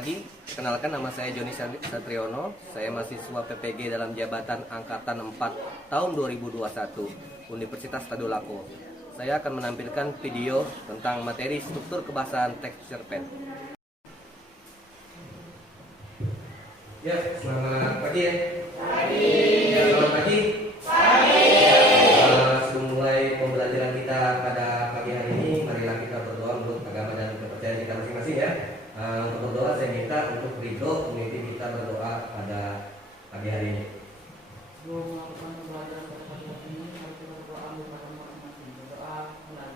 pagi. Perkenalkan, nama saya Joni Satriono. Saya mahasiswa PPG dalam jabatan Angkatan 4 tahun 2021 Universitas Tadulako. Saya akan menampilkan video tentang materi struktur kebahasaan teks cerpen. Ya, selamat pagi ya. Pagi. Ya, selamat pagi. Pagi. Sebelum mulai pembelajaran kita pada pagi hari ini, marilah kita berdoa untuk agama dan kepercayaan kita masing-masing ya. Untuk berdoa saya minta untuk Ridho memimpin kita berdoa pada pagi hari ini. Sebelum melakukan pembelajaran pada pagi hari ini, mari kita berdoa kepada masing-masing. Berdoa mulai.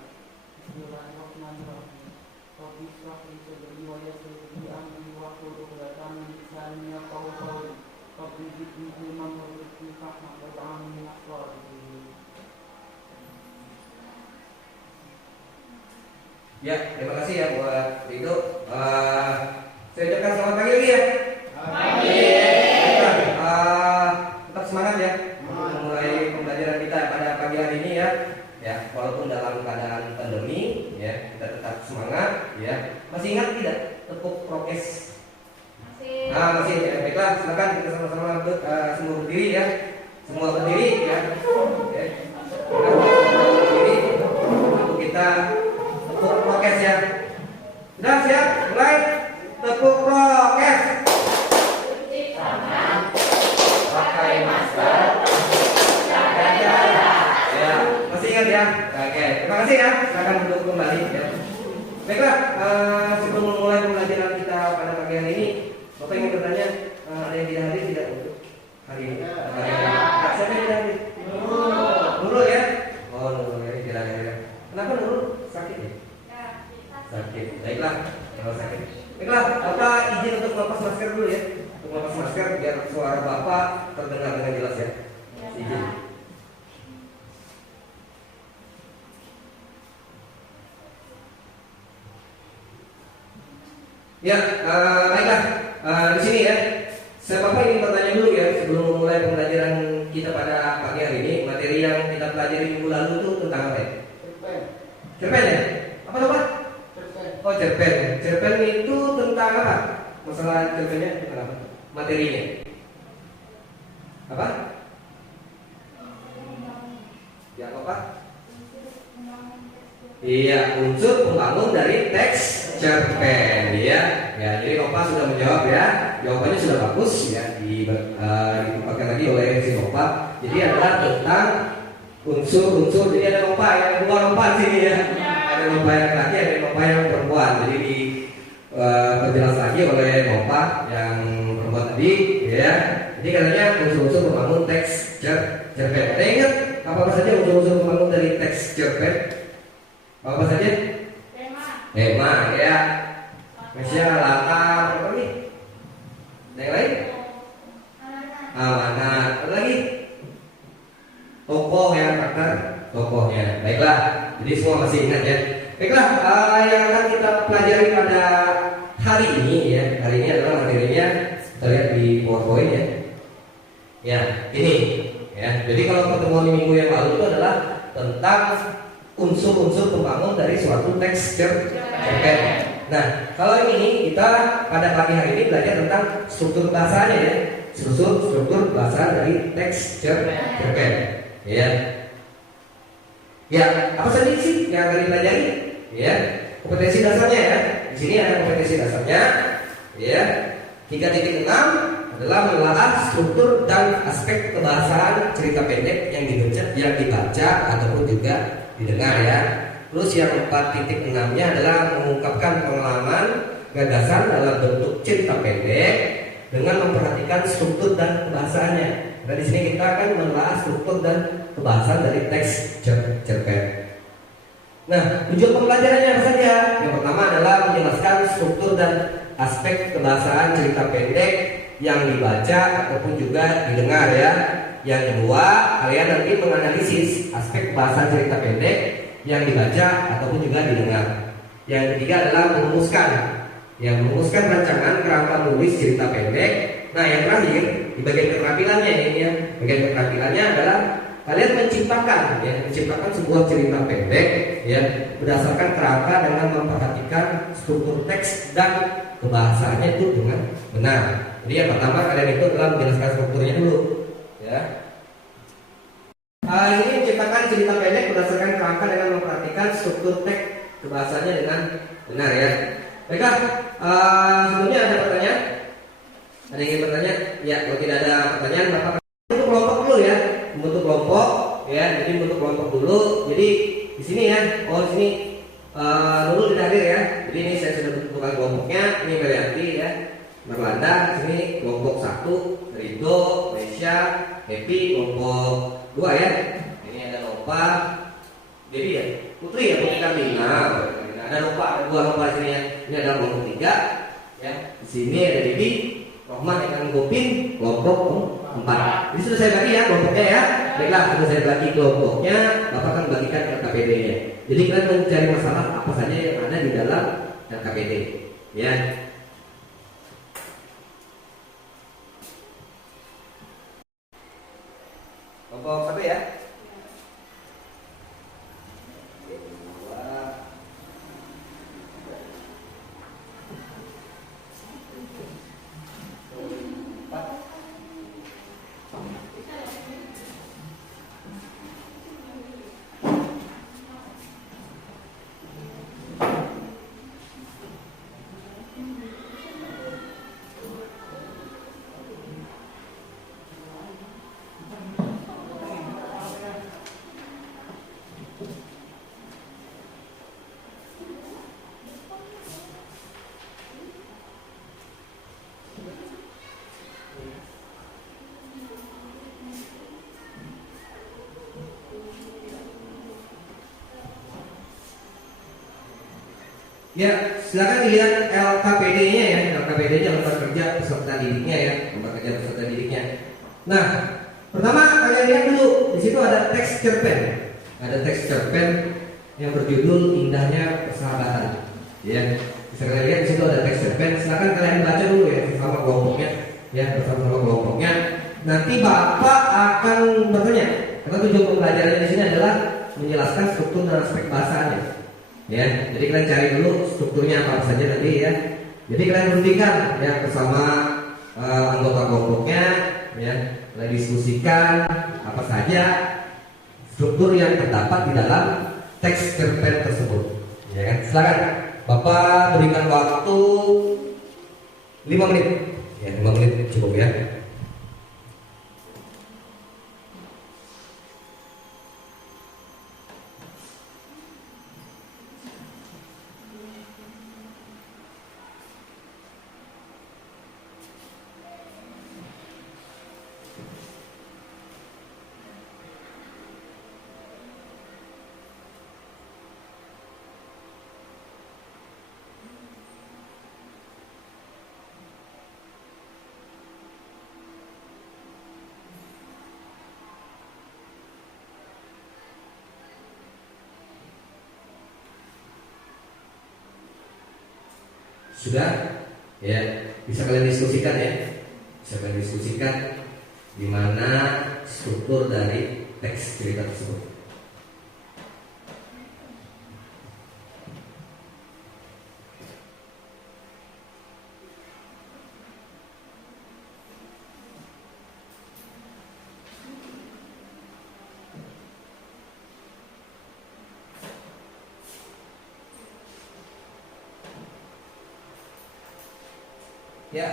Bismillahirrahmanirrahim. Rabbi shrah li sadri wa yassir li amri wahlul 'uqdatam min lisani yafqahu qawli. Rabbi zidni ilman warzuqni fahman waj'alni minas shalihin. Ya, terima kasih ya buat Ridho. Saya ucapkan selamat pagi lagi ya. Pagi. Tetap semangat ya memulai pembelajaran kita pada pagi hari ini ya. Ya, walaupun dalam keadaan pandemi ya, kita tetap semangat ya. Masih ingat tidak tepuk prokes? Masih. Masih ya. Baiklah, silakan kita sama-sama semua berdiri ya. Semua berdiri ya. Oke. Berdiri untuk kita tepuk prokes ya. Sudah siap? Mulai. Tepuk prokes. Cuci tangan, pakai masker, jaga jarak. Ya, masih ingat ya? Oke, terima kasih ya. Silakan duduk kembali ya. Baiklah, sebelum memulai pembelajaran kita pada pagi hari ini, Bapak ingin bertanya, ada yang tidak hadir tidak untuk hari ini? Siapa yang tidak hadir? Nurul ya? Oh, Nurul ya, tidak hadir. Kenapa Nurul? Sakit ya? Sakit. Baiklah, kalau sakit. Baiklah, Bapak izin untuk melepas masker dulu ya. Untuk melepas masker biar suara Bapak terdengar dengan jelas ya. Izin. Ya, baiklah. Di sini ya, saya Bapak ingin bertanya dulu ya sebelum memulai pembelajaran kita pada pagi hari ini. Materi yang kita pelajari minggu lalu itu tentang apa ya? Cerpen ya? Apa tuh Pak? Oh, cerpen. Cerpen itu tentang apa? Masalah cerpennya tentang apa? Materinya? Apa? Ya apa? Iya, unsur pembangun dari teks cerpen ya. Ya, jadi Bapak sudah menjawab ya. Jawabannya sudah bagus ya. Dipakai lagi oleh si Bapak. Jadi adalah tentang unsur-unsur. Jadi ada Bapak yang dua Bapak sini ya. Ada Bapak yang laki, ada Bapak yang perempuan. Jadi diperjelas lagi oleh Bapak yang perempuan tadi ya. Jadi katanya unsur-unsur pembangun teks cerpen. Ada ingat apa saja unsur-unsur pembangun dari teks cerpen? Apa saja? Tema ya. Mesia, latar, apa lagi? Ada yang lain? Amanat. Ada lagi? Tokoh ya, karakter tokohnya. Baiklah. Jadi semua masih ingat ya. Baiklah, yang akan kita pelajari pada hari ini ya. Hari ini adalah materinya kita lihat di PowerPoint ya. Ya, ini ya. Jadi kalau pertemuan minggu yang lalu itu adalah tentang unsur-unsur pembangun dari suatu teks cerpen. Nah, kalau yang ini kita pada pagi hari ini belajar tentang struktur bahasanya ya. Struktur bahasa dari teks cerpen. Ya. Ya, apa saja sih yang akan dipelajari? Ya, kompetensi dasarnya ya. Di sini ada kompetensi dasarnya. Ya. 3.6 adalah menelaah struktur dan aspek kebahasaan cerita pendek yang dibaca ataupun juga didengar ya. Terus yang 4.6-nya adalah mengungkapkan pengalaman gagasan dalam bentuk cerita pendek dengan memperhatikan struktur dan kebahasaannya. Dan di sini kita akan menelaah struktur dan kebahasan dari teks cerpen. Nah, tujuan pembelajarannya apa saja? Yang pertama adalah menjelaskan struktur dan aspek kebahasaan cerita pendek yang dibaca ataupun juga didengar ya. Yang kedua, kalian nanti menganalisis aspek bahasa cerita pendek yang dibaca ataupun juga didengar. Yang ketiga adalah merumuskan rancangan kerangka menulis cerita pendek. Nah, yang terakhir di bagian keterampilannya ini ya. Bagian keterampilannya adalah kalian menciptakan sebuah cerita pendek ya berdasarkan kerangka dengan memperhatikan struktur teks dan kebahasanya itu dengan benar. Jadi yang pertama kalian itu adalah menjelaskan strukturnya dulu, ya. Ini menciptakan cerita pendek berdasarkan kerangka dengan memperhatikan struktur teks kebahasanya dengan benar, ya. Baiklah, sebelumnya ada pertanyaan? Ada yang ingin bertanya? Ya, kalau tidak ada pertanyaan, Bapak untuk kelompok dulu ya, membentuk kelompok, ya. Jadi membentuk kelompok dulu. Jadi di sini ya, di sini dulu tidak hadir ya. Jadi ini saya sudah bentukkan kelompoknya. Ini Merianti ya, Merlanda. Sini kelompok 1, Rido, Mesya, Happy, kelompok 2 ya. Ini ada Nova, jadi ya, Putri ya, Putri Karlina. Ada Nova, ada 2 Nova di sini ya. Ini ada kelompok 3 ya. Di sini ada Devi, Rohman, Ekan Gopin, kelompok 4. Jadi sudah saya bagi ya kelompoknya ya. Baiklah, sudah saya bagi kelompoknya, Bapak akan bagikan LKPD-nya. Jadi kalian mencari masalah apa saja yang ada di dalam LKPD, ya. Kelompok 1 ya. Ya, silakan dilihat LKPD-nya ya, LKPD-nya lembar kerja peserta didiknya ya, lembar kerja peserta didiknya. Nah, pertama kalian lihat dulu, di situ ada teks cerpen, yang berjudul Indahnya Persahabatan. Ya, bisa kalian lihat di situ ada teks cerpen. Silakan kalian baca dulu ya bersama kelompoknya, ya bersama kelompoknya. Nanti Bapak akan bertanya, karena tujuan pembelajarannya di sini adalah menjelaskan struktur dan aspek bahasanya. Ya, jadi kalian cari dulu strukturnya apa saja nanti ya. Jadi kalian hentikan ya bersama anggota kelompoknya, ya, kalian diskusikan apa saja struktur yang terdapat di dalam teks cerpen tersebut. Ya kan? Silakan, Bapak berikan waktu 5 menit. Ya, 5 menit cukup ya. Sudah? Ya, bisa kalian diskusikan ya. Bisa kalian diskusikan di mana struktur dari teks cerita tersebut. Ya,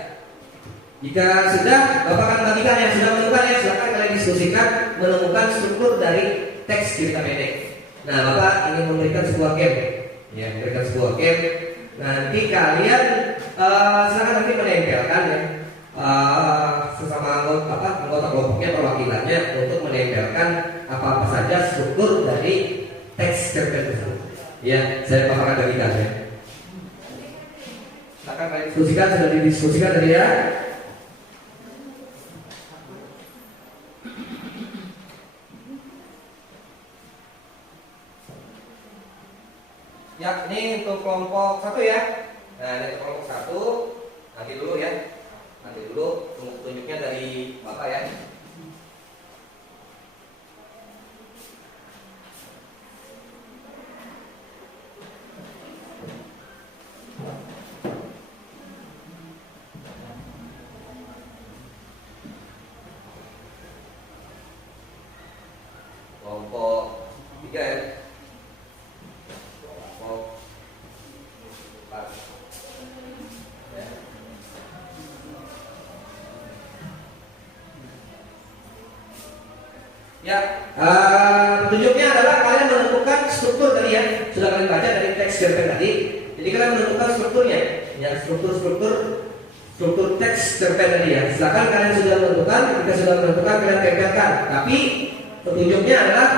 jika sudah, Bapak akan bagikan yang sudah menemukan ya, silakan kalian diskusikan menemukan struktur dari teks cerita pendek. Nah, Bapak ingin memberikan sebuah game, ya, memberikan sebuah game. Nanti kalian silakan nanti menempelkan ya sesama anggota kelompoknya perwakilannya untuk menempelkan apa saja struktur dari teks cerpen tersebut. Ya, saya akan bagikan ya. Akan kalian diskusikan, sudah didiskusikan tadi ya. Ya, ini untuk kelompok 1 ya. Nah, ini untuk kelompok 1. Nanti dulu ya. Nanti dulu tunggu tunjuknya dari Bapak ya. Ya, petunjuknya adalah kalian menentukan struktur tadi ya. Sudah kalian baca dari teks cerpen tadi. Jadi kalian menentukan strukturnya. Ya, struktur teks cerpen tadi ya. Silakan kalian sudah menentukan. Ketika sudah menentukan kalian tempelkan. Tapi petunjuknya adalah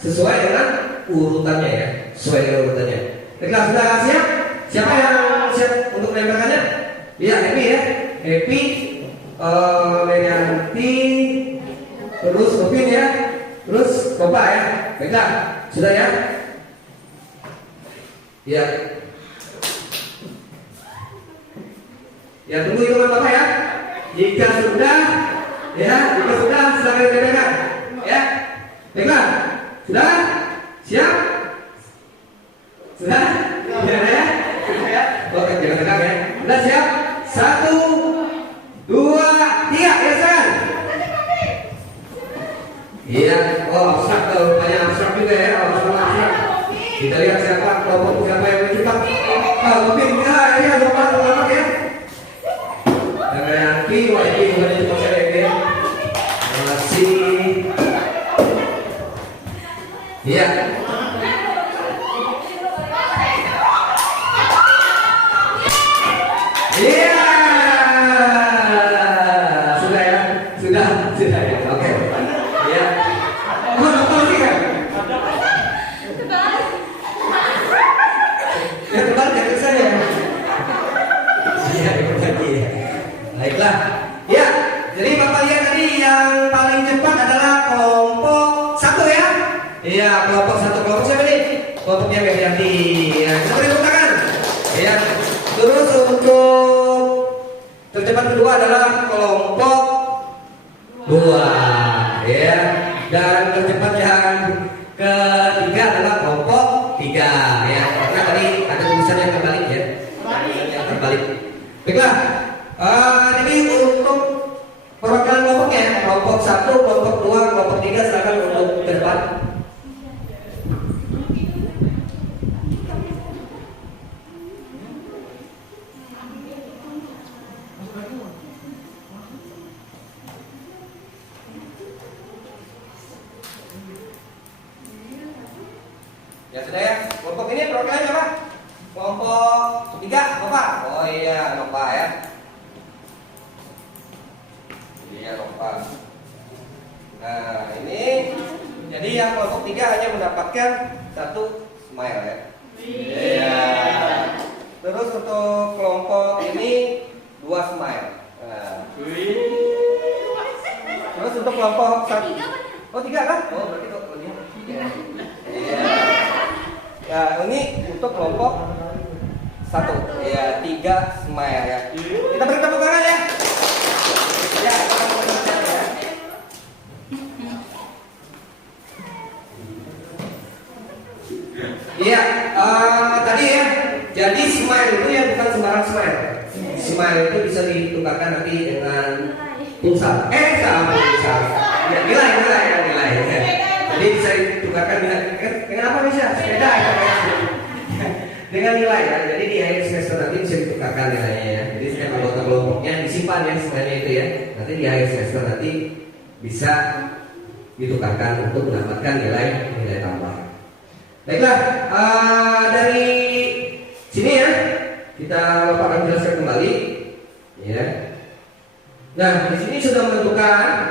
sesuai dengan urutannya ya. Sesuai dengan urutannya. Baiklah, sudah siap? Siapa yang siap untuk menempelkannya? Iya, Happy ya. Happy, Merianti, terus Upin ya, terus Kopa ya. Baiklah, sudah ya? Ya. Ya, tunggu hitungan Bapak ya. Jika sudah, silakan ditempelkan. Ya. Baiklah, sudah? Siap? Sudah? Sudah ya? Sudah ya? Oke, jangan tegang ya. Sudah siap? 1, 2, 3, ya silakan. Iya, abstrak tuh, banyak abstrak juga ya, abstrak. Kita lihat siapa yang mencetak. Mungkin ya, lompat ya. Dengan PYP bukan cepat saya ya. Masih. Iya. Iya. Sudah ya. Oke. Ya. Betul sih kan? Ya teman jangan saya. Iya, lagi. Baiklah. Ya. Jadi Bapak lihat tadi yang paling cepat adalah kelompok 1 ya. Iya, kelompok 1. Kelompok siapa nih? Kelompoknya Merianti. Ya, kita beri tepuk tangan. Ya. Terus untuk tercepat kedua adalah kelompok 2 ya, dan tercepat yang ketiga adalah kelompok 3 ya, karena tadi ada tulisan yang terbalik ya, yang terbalik. Baiklah, jadi untuk perwakilan kelompoknya kelompok 1, kelompok 2, kelompok 3 silakan untuk ke depan. Ya sudah ya, kelompok ini perwakilannya apa? Kelompok 3, Nova. Oh iya, Nova ya. Iya, Nova. Nah ini, jadi yang kelompok 3 hanya mendapatkan 1 smile ya. Iya. Terus untuk kelompok ini 2 smile. Nah. Terus untuk kelompok 1, oh 3 kan? Oh berarti kok lebih. Iya. Ya, ini untuk kelompok 1. Ya, 3 smile ya. Kita beri tepuk tangan ya. Ya, ya. Iya, tadi ya. Jadi smile itu ya bukan sembarang smile. Smile itu bisa ditukarkan nanti dengan pulsa. Sama pulsa. Ya, nilai. Jadi bisa ditukarkan dengan apa bisa? Sepeda ya. Dengan nilai ya. Jadi di akhir semester nanti bisa ditukarkan nilainya ya. Jadi setiap anggota kelompoknya disimpan ya semuanya itu ya. Nanti di akhir semester nanti bisa ditukarkan untuk mendapatkan nilai tambah. Baiklah, dari sini ya kita Bapak akan jelaskan kembali ya. Nah, di sini sudah menentukan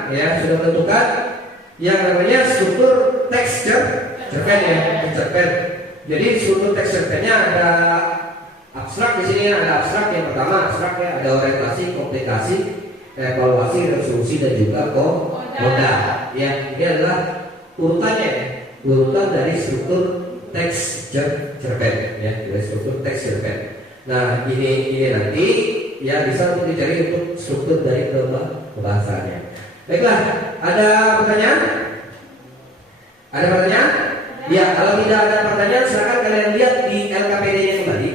yang namanya struktur teks cerpen ya, cerpen. Jadi struktur teks cerpennya ada abstrak. Di sini ada abstrak. Yang pertama abstrak ya, ada orientasi, komplikasi, evaluasi, resolusi dan juga koda. Ya, ini adalah urutannya, urutan dari struktur teks cerpen ya, dari struktur teks cerpen. Nah, ini nanti ya bisa untuk dicari untuk struktur dari kebahasaannya. Baiklah, ada pertanyaan? Ada pertanyaan? Ya, kalau tidak ada pertanyaan, silakan kalian lihat di LKPD-nya kembali.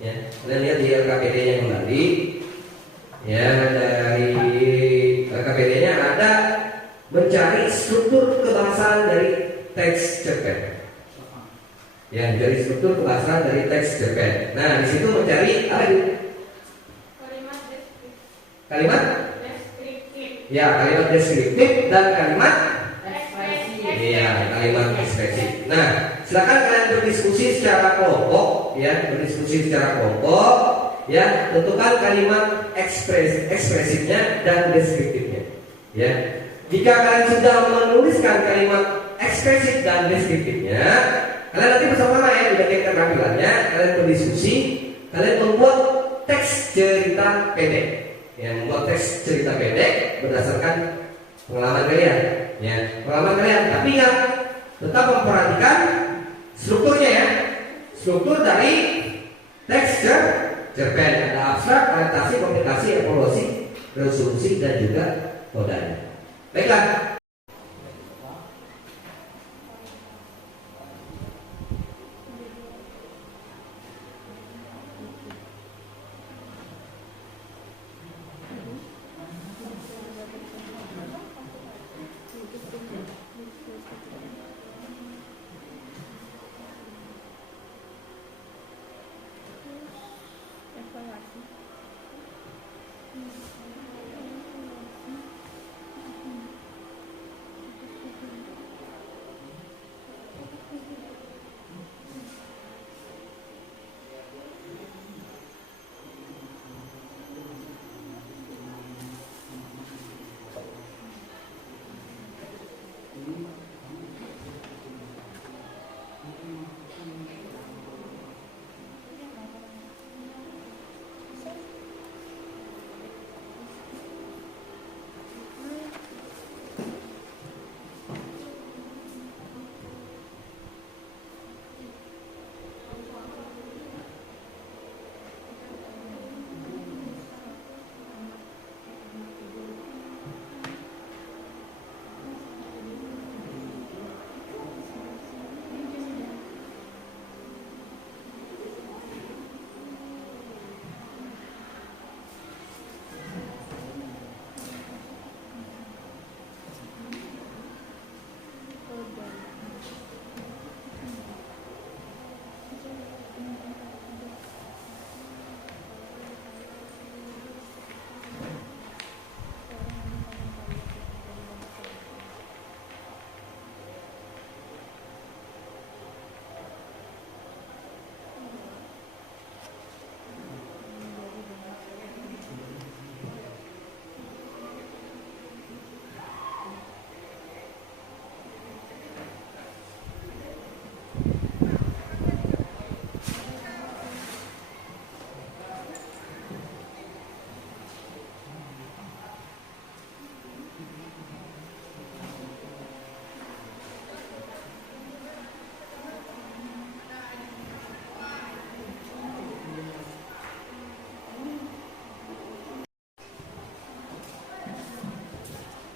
Ya, kalian lihat di LKPD-nya kembali. Ya, dari LKPD-nya ada mencari struktur kebahasaan dari teks cerpen. Ya, dari struktur kebahasaan dari teks cerpen. Nah, di situ mencari apa itu? Kalimat? Ya, kalimat deskriptif dan kalimat Iya, kalimat ekspresif. Nah, silakan kalian berdiskusi secara kelompok, ya, berdiskusi secara kelompok, ya, tentukan kalimat ekspresifnya dan deskriptifnya, ya. Jika kalian sudah menuliskan kalimat ekspresif dan deskriptifnya, kalian nanti bersama-sama ya di bagian keterampilannya, kalian berdiskusi, kalian membuat teks cerita pendek, ya, membuat teks cerita pendek berdasarkan pengalaman kalian, ya, pengalaman kalian. Tapi ingat, tetap memperhatikan strukturnya ya, struktur dari teks cerpen. Ada abstrak, orientasi, komunikasi, evaluasi, resolusi, dan juga modalnya. Baiklah.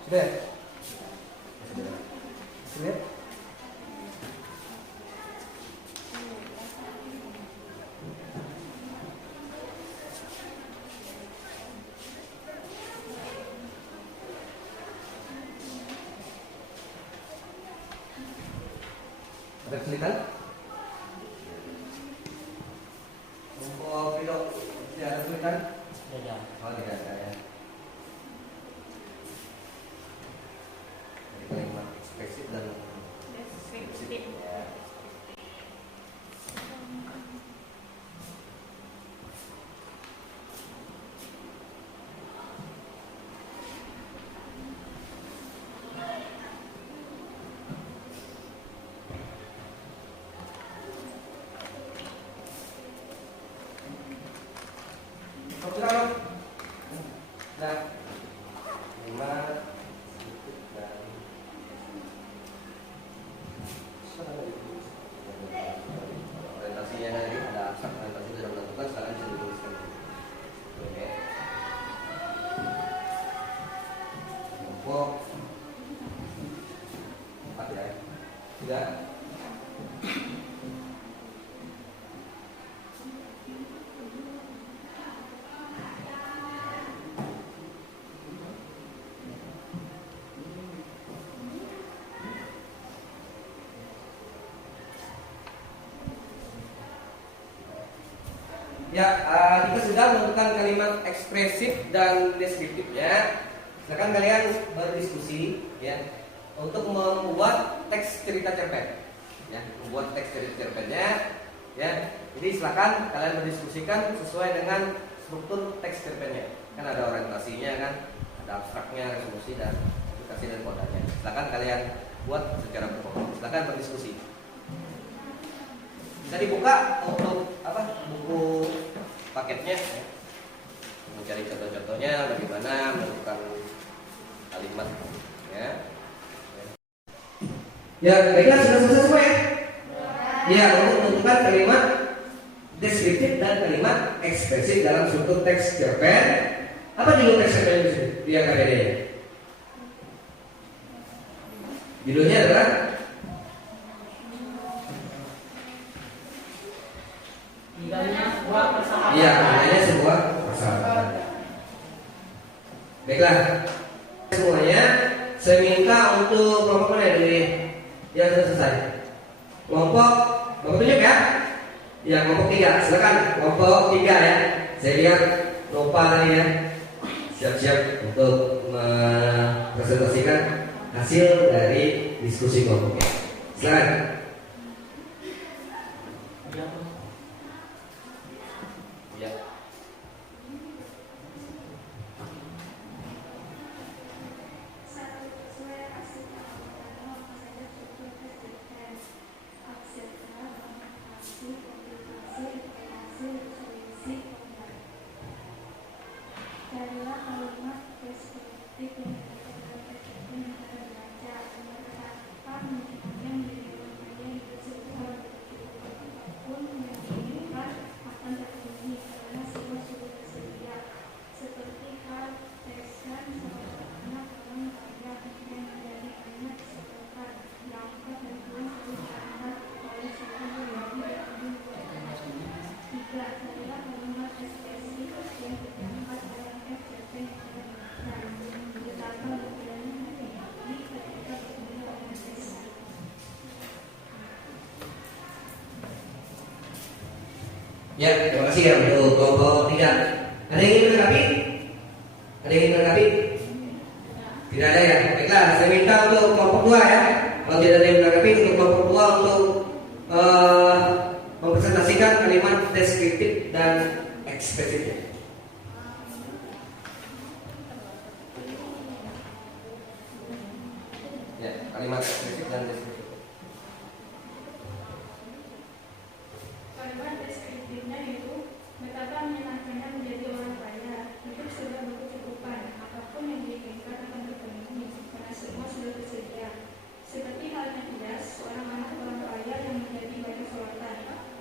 Sudah? Sudah? Ada kesulitan? Untuk video tidak ada kesulitan? Tidak. Oh, tidak ada ya. Jadi kalimat ekspresif dan deskriptif ya. Nah, 5 dan orientasinya nanti ada abstrak, orientasi sudah menentukan, sekarang bisa dituliskan. Oke. Kelompok 4 ya. Tidak. Ya, jika sudah menentukan kalimat ekspresif dan deskriptifnya, silakan kalian berdiskusi, ya. untuk membuat teks cerita cerpen. Ya, membuat teks cerita cerpennya. Ya, jadi silakan kalian berdiskusikan sesuai dengan struktur teks cerpennya. Kan ada orientasinya kan, ada abstraknya, resolusi dan aplikasi dan kodanya. Silakan kalian buat secara berkelompok. Silakan berdiskusi. Bisa dibuka untuk buku paketnya. Ya. Mencari contoh-contohnya bagaimana menentukan kalimat. Ya. Ya, baiklah sudah selesai semua ya. Ya, untuk menentukan kalimat deskriptif dan kalimat ekspresif dalam struktur teks cerpen. Apa judul teks cerpen itu yang KBD? Judulnya adalah Indahnya sebuah persahabatan. iya, indahnya sebuah persahabatan. Baiklah, semuanya saya minta untuk kelompok mana dari yang sudah selesai? Kelompok tunjuk ya? Ya, kelompok 3, silakan kelompok 3 ya. Saya lihat Nopal tadi ya, siap-siap untuk mempresentasikan hasil dari diskusi kelompoknya. Silakan. Ya. Carilah kalimat deskriptif yang berkaitan dengan baca, menerapkan misalnya menjadi remaja yang bersesuaian pun menginginkan akan terpenuhi karena semua sudah tersedia seperti hal tesan seorang anak dalam karya yang menjadi kalimat disebutkan diangkat dan tulis diangkat oleh suatu yang tiga carilah kalimat ekspresif yang terdapat dalam FCP dan ditambah beberapa di ketika bertemu dengan desa. Ya, terima kasih ya untuk kelompok 3. Ada yang ingin menanggapi? Ada yang ingin menanggapi? Tidak ada ya. Baiklah, saya minta untuk kelompok 2 ya. Kalau tidak ada yang menanggapi, untuk kelompok 2 untuk mempresentasikan kalimat deskriptif dan ekspresif. Ya, kalimat ekspresif dan deskriptif. Kalimat deskriptifnya itu betapa menyenangkannya menjadi orang kaya, hidup sudah berkecukupan, apapun yang diinginkan akan terpenuhi karena semua sudah tersedia. Seperti halnya Tias, seorang anak orang kaya yang menjadi banyak sorotan,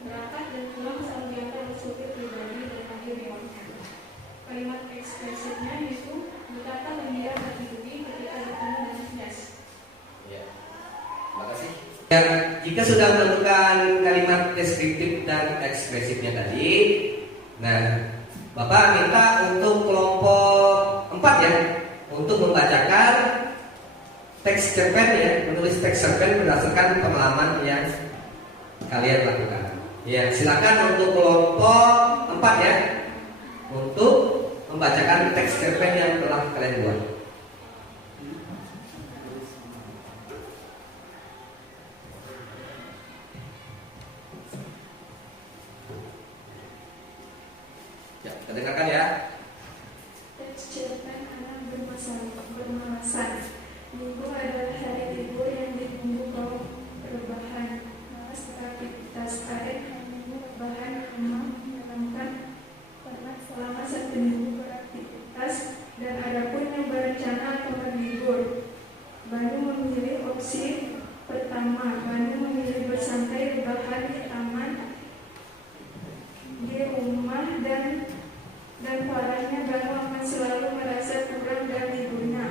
berangkat dan pulang selalu diantar oleh supir pribadi dan hadir di rumahnya. Kalimat ekspresifnya itu betapa gembira bagi Budi ketika bertemu dengan Tias. Ya, terima kasih. Ya, jika sudah menemukan kalimat deskriptif dan ekspresifnya tadi, nah, Bapak minta untuk kelompok 4 ya, untuk membacakan teks cerpen ya, menulis teks cerpen berdasarkan pengalaman yang kalian lakukan. Ya, silakan untuk kelompok 4 ya, untuk membacakan teks cerpen yang telah kalian buat. Ya, kita dengarkan ya. Teks cerpen anak bermalasan. Minggu adalah hari libur yang ditunggu kaum perubahan. Malas beraktivitas hari minggu rebahan memang menyenangkan karena selama 1 minggu beraktivitas dan adapun yang berencana atau berlibur. Banu memilih opsi pertama. Banu memilih bersantai rebahan di taman, di rumah dan parahnya Banu akan selalu merasa kurang dan liburnya.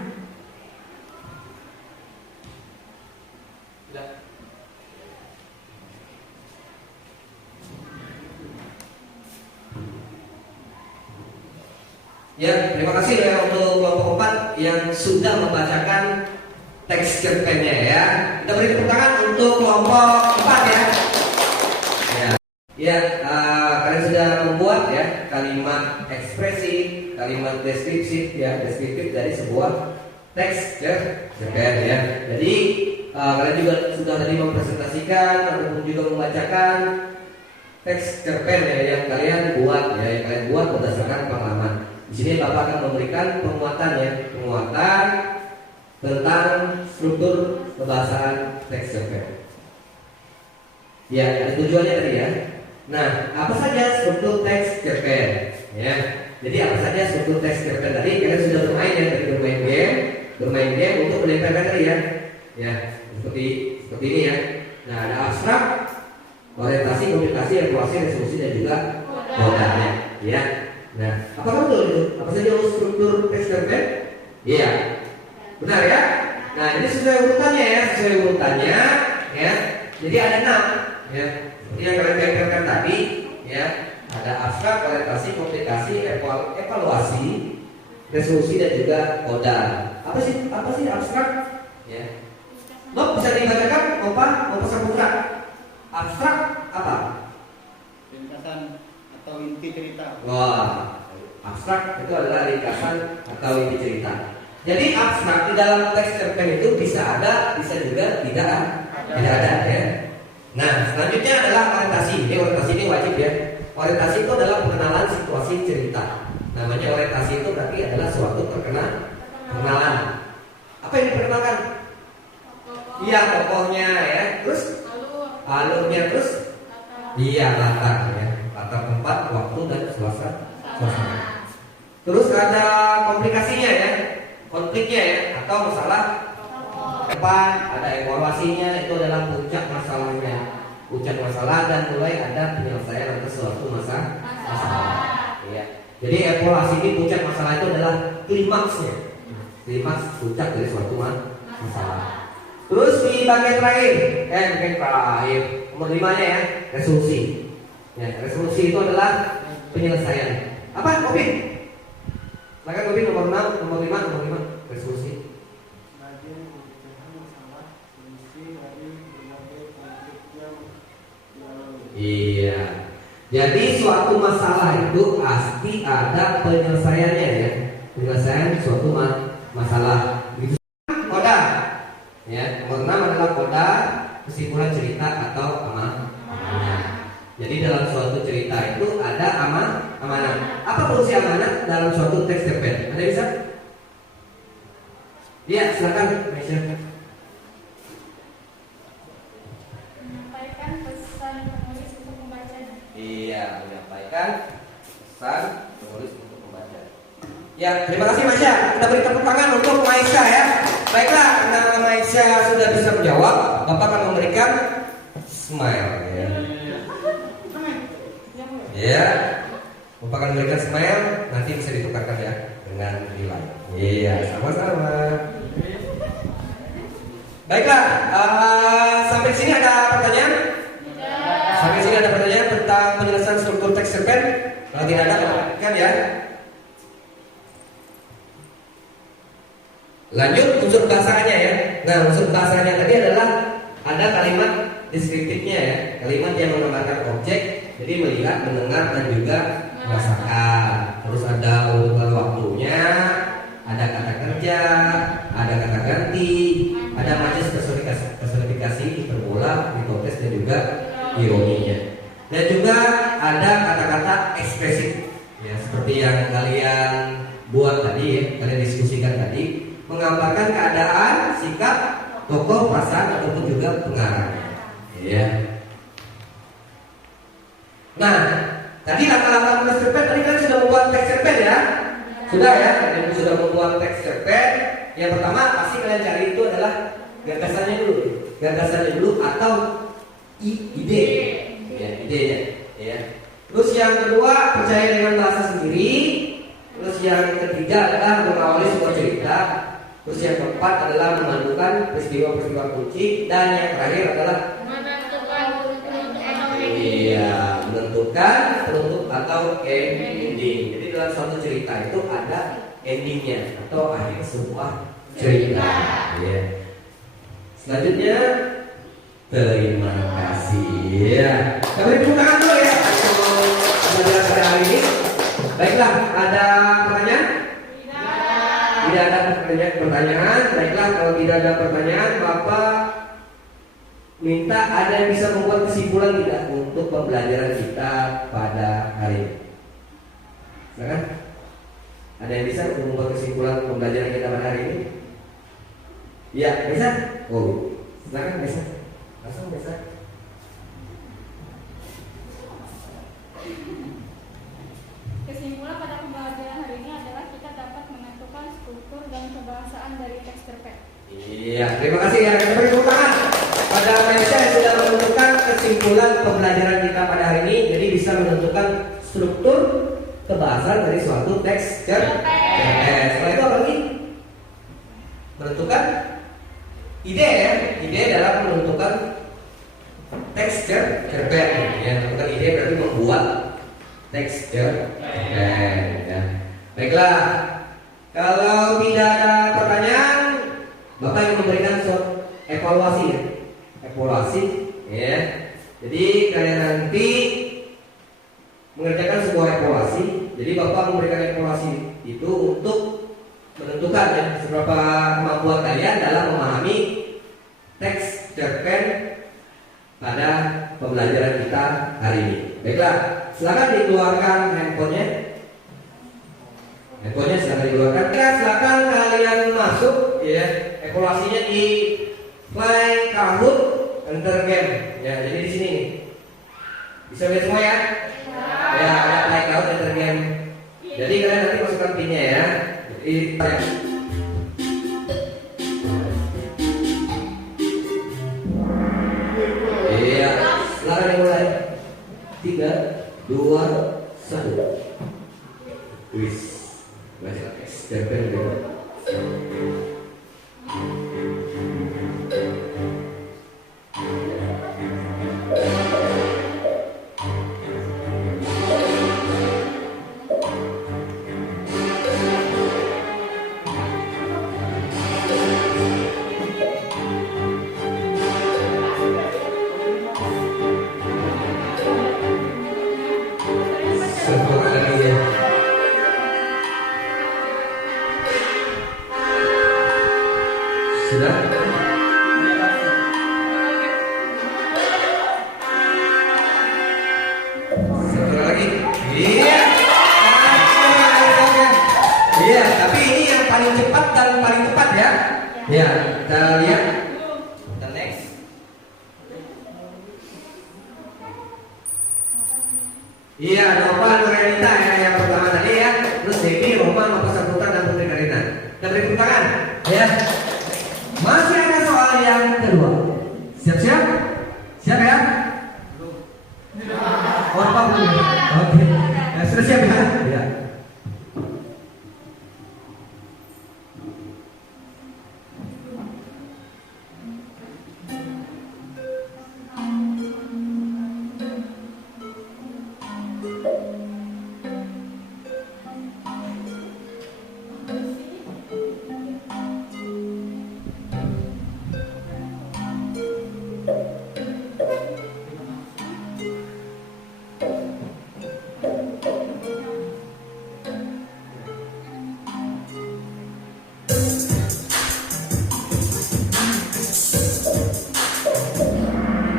Tidak. Ya, terima kasih ya untuk kelompok 4 yang sudah membacakan teks cerpennya ya. Kita beri tepuk tangan untuk kelompok 4 ya. Ya, kalian sudah membuat ya kalimat ekspresi, kalimat deskriptif ya, deskriptif dari sebuah teks cerpen ya. Jadi kalian juga sudah tadi mempresentasikan ataupun juga membacakan teks cerpen ya yang kalian buat ya, yang kalian buat berdasarkan pengalaman. Di sini Bapak akan memberikan penguatan ya, penguatan tentang struktur kebahasaan teks cerpen. Ya, ada tujuannya tadi ya. Nah, apa saja struktur teks cerpen ya? Jadi apa saja struktur teks cerpen tadi? Kalian sudah bermain ya, tadi bermain game untuk menempelkan tadi ya. Ya, seperti ini ya. Nah, ada abstrak, orientasi, komunikasi, evaluasi, resolusi dan juga modalnya ya. Nah, apakah betul itu? Apa saja struktur teks cerpen? Iya. Benar ya? Nah, ini sesuai urutannya ya. Jadi ada 6 ya. Seperti yang kalian tempelkan tadi ya. Ada abstrak, orientasi, komunikasi, evaluasi, resolusi dan juga modal. Apa sih abstrak? Ya. Lo bisa dibacakan Kompas Saputra. Abstrak apa? Ringkasan atau inti cerita. Wah, abstrak itu adalah ringkasan atau inti cerita. Jadi abstrak di dalam teks cerpen itu bisa ada, bisa juga tidak ada ya. Nah, selanjutnya adalah orientasi. Orientasi ini wajib ya. Orientasi itu adalah pengenalan situasi cerita. Namanya orientasi itu berarti adalah suatu perkenalan. Apa yang diperkenalkan? Iya, tokohnya ya. Terus alurnya, terus iya, latar ya. Latar tempat, waktu dan suasana. Terus ada komplikasinya ya. Konfliknya ya, atau masalah depan, ada evaluasinya, itu adalah puncak masalahnya. Puncak masalah dan mulai ada penyelesaian atas suatu masalah. Ya. Jadi evaluasi ini puncak masalah itu adalah klimaksnya. Klimaks puncak dari suatu masalah. Terus di bagian terakhir, nomor 5-nya ya, resolusi. Ya, resolusi itu adalah penyelesaian. Apa? Kopi? Silakan Kopi nomor 6, nomor 5, resolusi. Iya. Jadi suatu masalah itu pasti ada penyelesaiannya ya. Penyelesaian suatu masalah. Gitu. Koda. Ya, nomor 6 adalah koda, kesimpulan cerita atau amanah. Jadi dalam suatu cerita itu ada amanah. Apa fungsi amanah dalam suatu teks cerpen? Ada bisa? Iya, silakan, Aisyah. Menyampaikan pesan penulis untuk pembacanya. Iya, menyampaikan pesan penulis untuk membaca. Ya, terima kasih Maisha. Kita beri tepuk tangan untuk Maisha ya. Baiklah, karena Maisha sudah bisa menjawab, Bapak akan memberikan smile ya. Ya, Bapak akan memberikan smile, nanti bisa ditukarkan ya dengan nilai. Iya, sama-sama. Baiklah, sampai sini ada pertanyaan? Sampai sini ada pertanyaan tentang penjelasan struktur teks cerpen? Kalau tidak ada, kan ya. Lanjut unsur bahasanya ya. Nah, unsur bahasanya tadi adalah ada kalimat deskriptifnya ya, kalimat yang menggambarkan objek. Jadi melihat, mendengar dan juga merasakan. Terus ada urutan waktunya, ada kata kerja, ada kata ganti, ada majas personifikasi, hiperbola, hipotes dan juga ironinya. Dan juga ada kata-kata ekspresif ya, seperti yang kalian buat tadi ya, kalian diskusikan tadi, menggambarkan keadaan, sikap, tokoh, perasaan ataupun juga pengarang. Ya. Nah, tadi langkah-langkah menulis cerpen tadi kan sudah membuat teks cerpen ya, sudah ya, kalian sudah membuat teks cerpen. Yang pertama pasti kalian cari itu adalah gagasannya dulu atau ide, ya, idenya. Ya. Terus yang kedua percaya dengan bahasa sendiri. Terus yang ketiga adalah mengawali sebuah cerita. Terus yang keempat adalah memandukan peristiwa-peristiwa kunci. Dan yang terakhir adalah menentukan penutup atau ending. Jadi dalam suatu cerita itu ada endingnya atau akhir sebuah cerita. Ya. Selanjutnya, terima kasih. Ya. Kita beri tepuk tangan dulu ya untuk pembelajaran pada hari ini. Baiklah, ada pertanyaan? Tidak ada pertanyaan. punya pertanyaan. Baiklah, kalau tidak ada pertanyaan, Bapak minta ada yang bisa membuat kesimpulan tidak untuk pembelajaran kita pada hari ini. Silakan. Ada yang bisa untuk membuat kesimpulan pembelajaran kita pada hari ini? Ya, bisa. Oh, silakan bisa. Langsung bisa. Kesimpulan pada pembelajaran hari ini adalah kita dapat menentukan struktur dan kebahasaan dari teks cerpen. Iya, terima kasih ya. Kita beri tepuk tangan pada Malaysia yang sudah menentukan kesimpulan pembelajaran kita pada hari ini. Jadi bisa menentukan struktur kebahasan dari suatu teks cerpen. Setelah itu apa lagi? Menentukan ide ya. Ide dalam menentukan teks cerpen. Ya, menentukan ide berarti membuat teks cerpen. Ya. Baiklah. Kalau tidak ada pertanyaan, Bapak ingin memberikan evaluasi ya. Evaluasi ya. Jadi kalian nanti mengerjakan sebuah evaluasi. Jadi Bapak memberikan evaluasi itu untuk menentukan ya seberapa kemampuan kalian dalam memahami teks cerpen pada pembelajaran kita hari ini. Baiklah, silakan dikeluarkan handphonenya. Handphonenya silakan dikeluarkan. Ya, silakan kalian masuk ya. Evaluasinya di Play Kahoot Enter Game. Ya, jadi di sini nih. Bisa lihat semua ya? Ya, ada Play Kahoot Enter Game. Jadi kalian nanti masukkan pinnya ya. Jadi iya, silakan dimulai. 3, 2, 1. Wis. Baca teks cerpen dulu. Sebentar lagi ya. Sudah? Sebentar lagi. Iya. Iya, tapi ini yang paling cepat dan paling tepat ya. Ya, kita lihat. Kita next. Iya, Nova Nuryanita yang pertama tadi ya. Terus Devi, Roma, Nova Saputra dan Putri Karina. Kita beri tepuk tangan ya. Masih ada soal yang kedua. Siap-siap? Siap ya? Oh, Pak belum. Oke. Ya, sudah siap ya? Ya.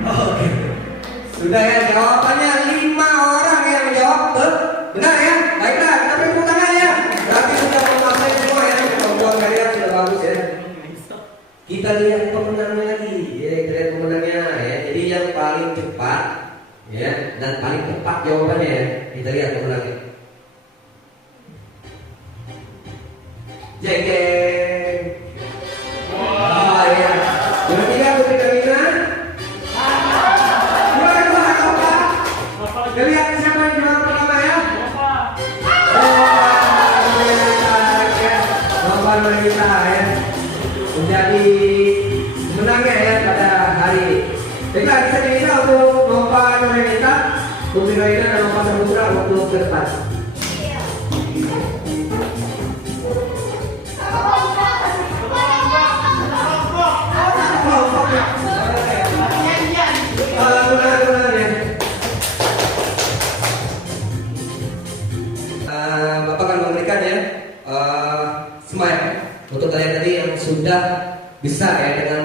Oke. Sudah ya, jawabannya 5 orang yang menjawab benar ya. Baiklah, kita beri tepuk tangan ya. Berarti sudah menguasai semua ya. Kemampuan kalian sudah bagus ya. Kita lihat pemenangnya lagi. Ya, kita lihat pemenangnya ya. Jadi yang paling cepat ya dan paling tepat jawabannya ya. Kita lihat pemenangnya. Jeng jeng. Oh ya. Yang ketiga Putri Karina. Kita lihat siapa yang juara pertama ya. Nova Nuryanita ya menjadi pemenangnya ya pada hari ini. Baiklah, bisa untuk Nova Nuryanita, Putri Karina dan Nova Saputra untuk ke depan. Bapak akan memberikan ya smile untuk kalian sudah bisa ya dengan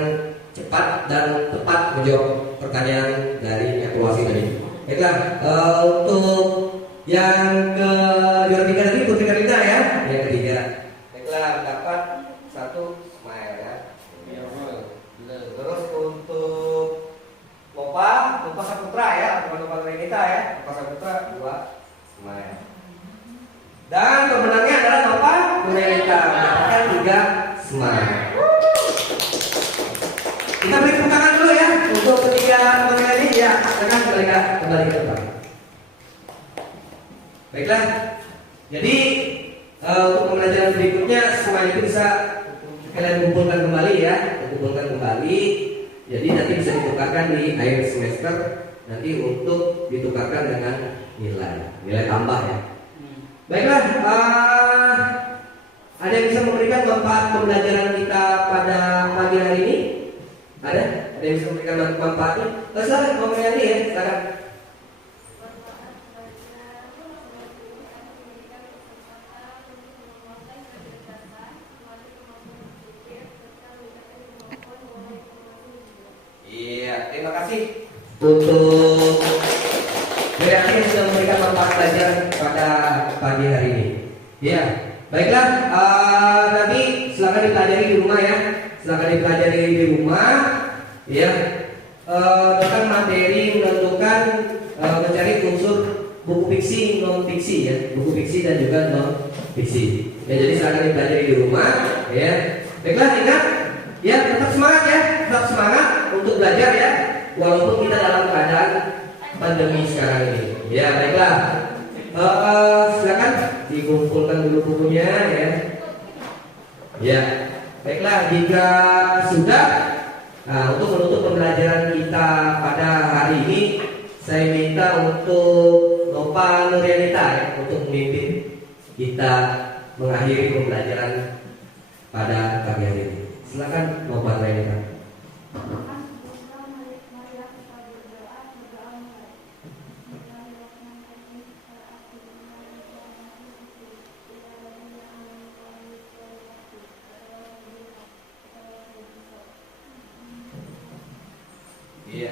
cepat dan tepat menjawab pertanyaan dari evaluasi tadi. Baiklah, untuk yang ke juara 3 tadi Putri Karina ya, yang ketiga. Baiklah, dapat 1 smile ya. Terus untuk Lopa Saputra ya, bukan Lopa Renita ya, Lopa Saputra 2 smile. Dan pemenangnya adalah Lopa Renita, mendapatkan 3 smile. Kita beri tepuk tangan dulu ya untuk ketiga pemenang ini ya, silakan kembali ke depan. Baiklah, jadi untuk pembelajaran berikutnya semua itu bisa kalian kumpulkan kembali ya, jadi nanti bisa ditukarkan di akhir semester nanti untuk ditukarkan dengan nilai tambah ya. Baiklah, ada yang bisa memberikan manfaat pembelajaran kita pada pagi hari ini? Ada yang bisa memberikan manfaatnya? Silakan Mbak Meriani ya, silakan. Iya, terima kasih untuk Meriani yang sudah memberikan manfaat belajar pada pagi hari ini. Iya, baiklah, nanti silakan dipelajari di rumah ya. Ya, tentang materi menentukan mencari unsur buku fiksi, non fiksi ya, buku fiksi dan juga non fiksi. Ya, jadi silakan dipelajari di rumah ya. Baiklah, ingat ya, tetap semangat untuk belajar ya, walaupun kita dalam keadaan pandemi sekarang ini. Ya, baiklah, silakan dikumpulkan dulu bukunya ya. Ya, baiklah, jika sudah, untuk menutup pembelajaran kita pada hari ini, saya minta untuk Nova Nurianita ya, untuk memimpin kita mengakhiri pembelajaran pada pagi hari ini. Silakan Nova Nurianita.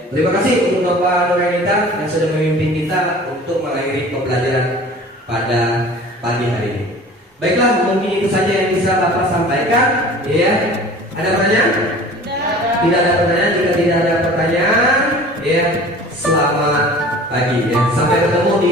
Terima kasih untuk Bapak Nurianita yang sudah memimpin kita untuk mengakhiri pembelajaran pada pagi hari ini. Baiklah, mungkin itu saja yang bisa Bapak sampaikan. Ya, ada pertanyaan? Tidak ada pertanyaan. Jika tidak ada pertanyaan, ya, selamat pagi. Ya, sampai ketemu di